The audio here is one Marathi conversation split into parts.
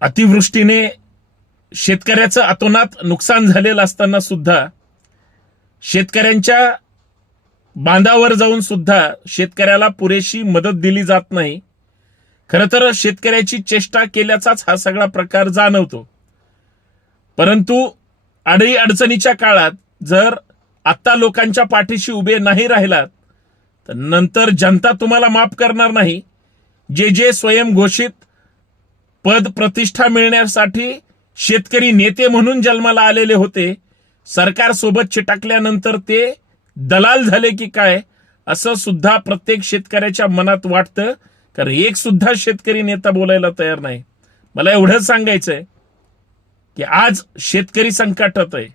अतिवृष्टीने शेतकऱ्याचं अतोनात नुकसान झालेलं असताना सुद्धा शेतकऱ्यांच्या बांधावर जाऊन सुद्धा शेतकऱ्याला पुरेशी मदत दिली जात नाही. खरं तर शेतकऱ्याची चेष्टा केल्याचाच हा सगळा प्रकार जाणवतो. परंतु अडी अडचणीच्या काळात जर आता लोकांच्या पाठीशी उभे नाही राहिलात तर नंतर जनता तुम्हाला माफ करणार नाही. जे स्वयंघोषित पद प्रतिष्ठा मिळण्यासाठी शेतकरी नेते म्हणून जन्माला आलेले होते, सरकारसोबत चिटकल्यानंतर ते दलाल झाले की काय असं सुद्धा प्रत्येक शेतकऱ्याच्या मनात वाटतं. कारण एक सुद्धा शेतकरी नेता बोलायला तयार नाही. मला एवढंच सांगायचंय की आज शेतकरी संकटात आहे.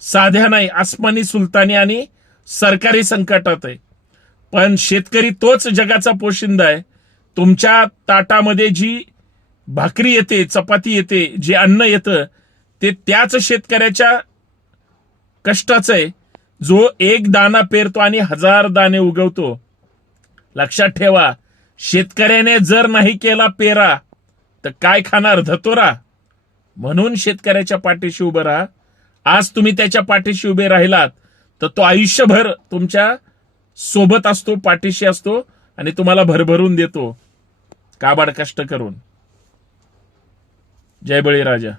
साध्या नाही, आसमानी, सुलतानी आणि सरकारी संकटात आहे. पण शेतकरी तोच जगाचा पोशिंदा आहे. तुमच्या ताटामध्ये जी भाकरी येते, चपाती येते, जे अन्न येतं ते त्याच शेतकऱ्याच्या कष्टाचं आहे, जो एक दाना पेरतो आणि 1000 दाणे उगवतो. लक्षात ठेवा, शेतकऱ्याने जर नाही केला पेरा तर काय खाणार? धतोरा. म्हणून शेतकऱ्याच्या पाठीशी उभं राहा. आज तुम्ही त्याच्या पाठीशी उभे राहिलात तर तो आयुष्यभर तुमच्या सोबत असतो, पाठीशी असतो आणि तुम्हाला भरभरून देतो काबाड कष्ट करून. जय बळीराजा.